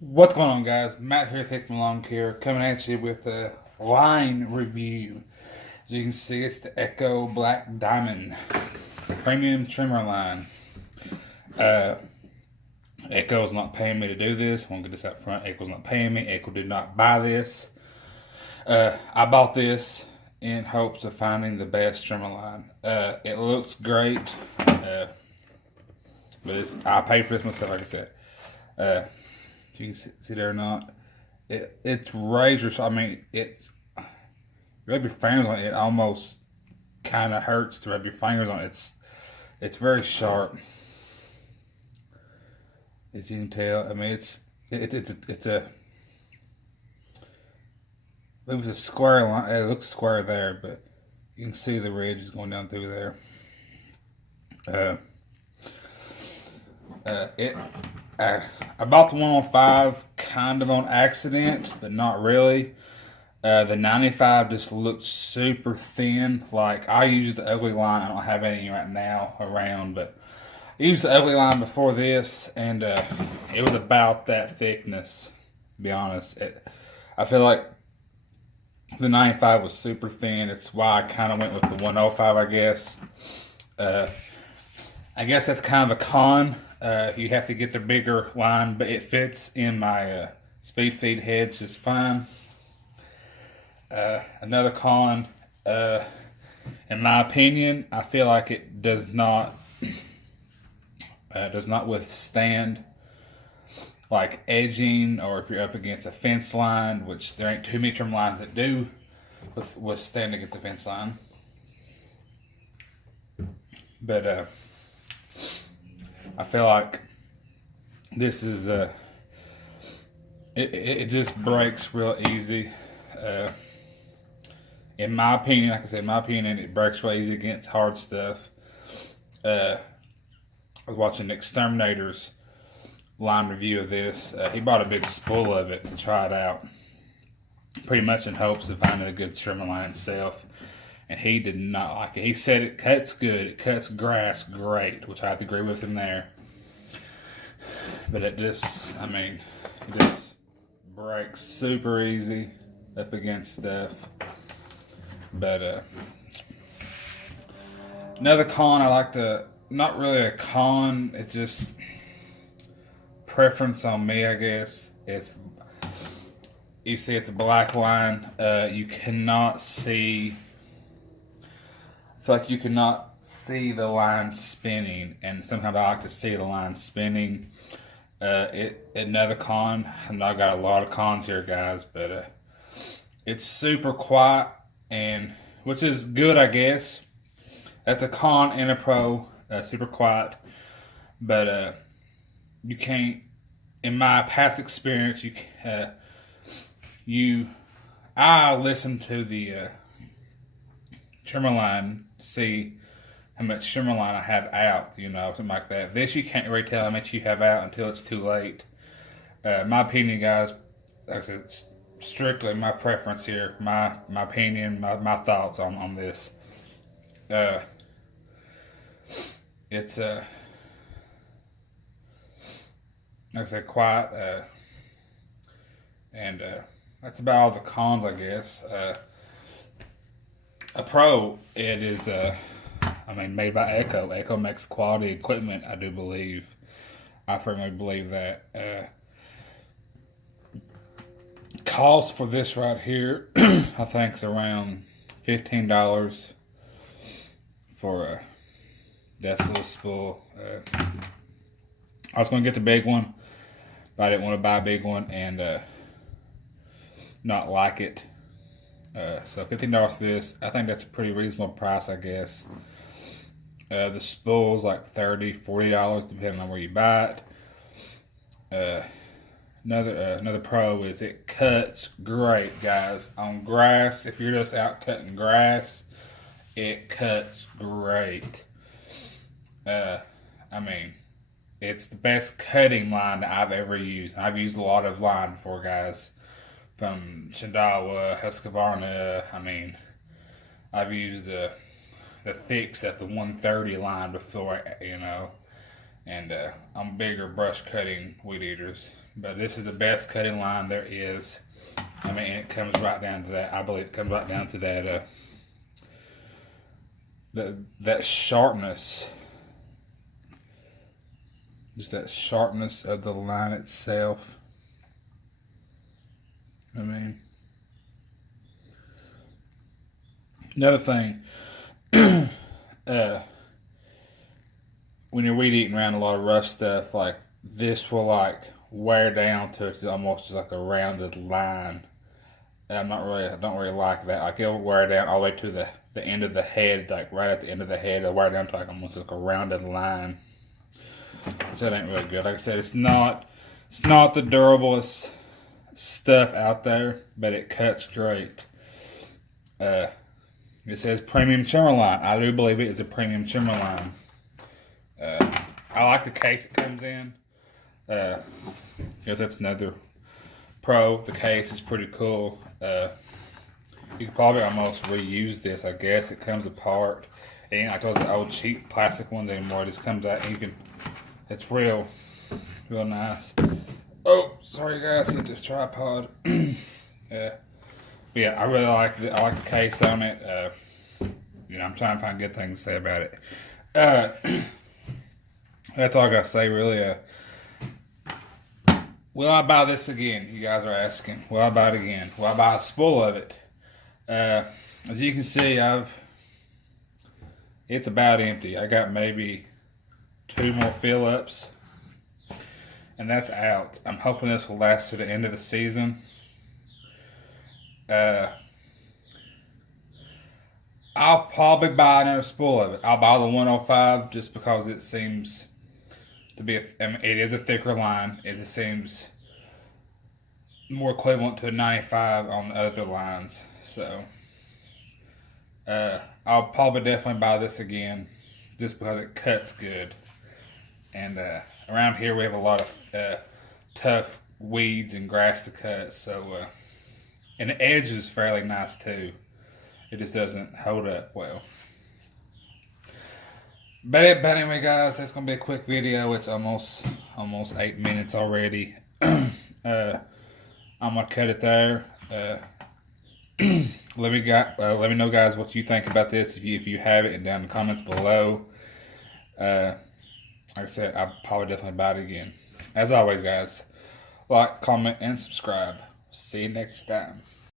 What's going on, guys? Matt here, Thickman Lawn Care, coming at you with a line review. As you can see, it's the Echo Black Diamond Premium Trimmer line. Echo's not paying me to do this. I want to get this out front. Echo's not paying me. Echo did not buy this. I bought this in hopes of finding the best trimmer line. It looks great, but I paid for this myself, like I said. If you can see there or not, it's razor sharp. I mean, it's rub your fingers on it. It almost kind of hurts to rub your fingers on it. It's very sharp, as you can tell. I mean, it's a it was a square line. It looks square there, but you can see the ridge is going down through there. I bought the 105 kind of on accident, but not really. The 95 just looked super thin. Like, I used the ugly line. I don't have any right now around, but I used the ugly line before this, and it was about that thickness, to be honest. I feel like the 95 was super thin. It's why I kind of went with the 105, I guess. I guess that's kind of a con. You have to get the bigger line, but it fits in my speed feed heads just fine. Another con, in my opinion, I feel like it does not withstand like edging, or if you're up against a fence line, which there ain't too many trim lines that do withstand against a fence line. But I feel like this is it just breaks real easy. In my opinion, like I said, it breaks real easy against hard stuff. I was watching the Exterminator's line review of this. He bought a big spool of it to try it out, pretty much in hopes of finding a good trimmer line himself. And he did not like it. He said it cuts good. It cuts grass great, which I have to agree with him there. But it just breaks super easy up against stuff. But another con not really a con, it's just preference on me, I guess. You see it's a black line. You cannot see, I feel like you cannot see the line spinning, and sometimes I like to see the line spinning. Another con, and I got a lot of cons here, guys, but it's super quiet, and which is good, I guess. That's a con and a pro. Super quiet, but you can't. In my past experience, I listened to the trimmer line, see how much trimmer line I have out, something like that. This, you can't really tell how much you have out until it's too late. My opinion, guys, like I said, it's strictly my preference here, my opinion, my thoughts on this. It's like I said, quiet, and that's about all the cons, I guess. A pro, it is made by Echo. Echo makes quality equipment, I do believe. I firmly believe that. Cost for this right here, I think, is around $15 for that little spool. I was going to get the big one, but I didn't want to buy a big one and not like it. So $15 for this, I think that's a pretty reasonable price, I guess. The spool's like $30, $40 depending on where you buy it. Another pro is it cuts great, guys. On grass, if you're just out cutting grass, it cuts great. It's the best cutting line that I've ever used. I've used a lot of line before, guys. From Shindaiwa, Husqvarna. I've used the thick stuff, the 130 line before, And I'm bigger brush cutting weed eaters. But this is the best cutting line there is. I mean, it comes right down to that. I believe it comes right down to that that sharpness. Just that sharpness of the line itself. I mean, another thing, when you're weed eating around a lot of rough stuff, like this will like wear down to it's almost just like a rounded line. I don't really like that. Like it'll wear down all the way to the end of the head, like right at the end of the head, it'll wear down to like almost like a rounded line. Which that ain't really good. Like I said, it's not the durablest stuff out there, but it cuts great. It says premium trimmer line. I do believe it is a premium trimmer line. I like the case it comes in. Because that's another pro. The case is pretty cool. You could probably almost reuse this. I guess it comes apart. And like those old cheap plastic ones anymore. It just comes out and you can. It's real nice. Oh, sorry guys, hit this tripod. But yeah, I really like it. I like the case on it. I'm trying to find good things to say about it. That's all I gotta say, really. Will I buy this again? You guys are asking. Will I buy it again? Will I buy a spool of it? As you can see, it's about empty. I got maybe 2 more fill ups, and that's out. I'm hoping this will last to the end of the season. I'll probably buy another spool of it. I'll buy the 105 just because it seems to be it is a thicker line. It just seems more equivalent to a 95 on the other lines. So I'll probably definitely buy this again just because it cuts good. And around here we have a lot of tough weeds and grass to cut. So and the edge is fairly nice too. It just doesn't hold up well. But anyway, guys, that's gonna be a quick video. It's almost 8 minutes already. I'm gonna cut it there. Let me know, guys, what you think about this. If you have it, and down in the comments below. Like I said, I'll probably definitely buy it again. As always, guys, like, comment, and subscribe. See you next time.